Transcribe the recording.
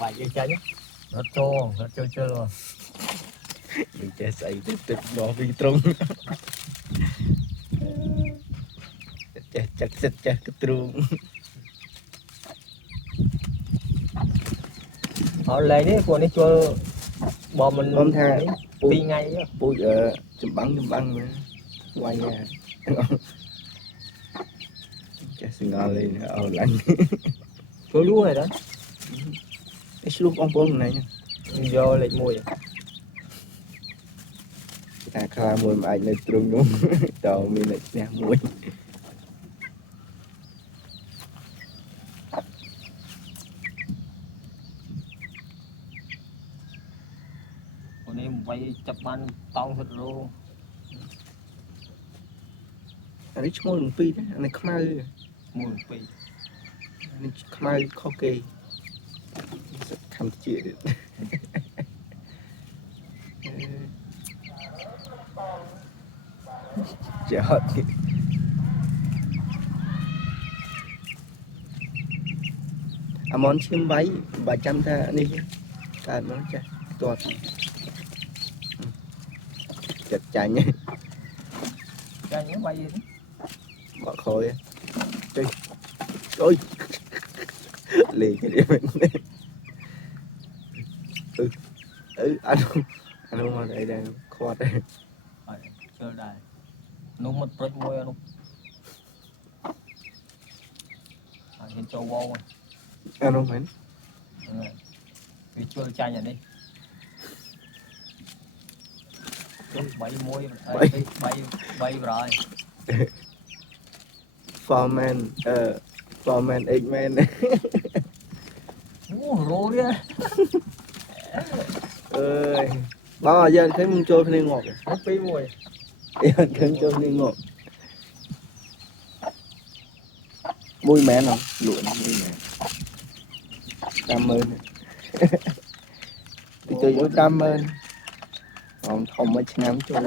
bài chơi chơi nó chơi luôn mình chơi sấy tiếp bỏ vi trung chắc chắc cái trung họ lấy đấy của nó chơi bò mình ôm tha đi ngay á bui chụp bắn mà quay nha chắc xin ngồi lên lạnh tôi lúa này đó cái lúc ông bông này nha vô lại mùi ta khai mùi mà anh lên trung đúng đầu mình lại nè mùi còn em bay chập ban tao thật luôn anh ấy mùi một pi đấy anh ấy không ai mùi bị anh ấy không ai khó kê không chịu chợ thì món chiên váy 300 tha đi cả món chả toàn chặt chả nhé ra những bay gì đó bỏ khối đây ôi lì cái điểm mình anh không ở đây đang khoát đây chơi đài nó mất rất môi nó hiện châu vô anh không phải vì chơi chai nhà đi bay môi bay rồi foreman foreman eggman rô đi ơi bao giờ thấy mình chơi phải ngọt nó phi mùi thấy chơi phải ngọt mùi mẹ nó lụa mùi mẹ cảm ơn tôi chơi vô cảm ơn còn không mấy năm chơi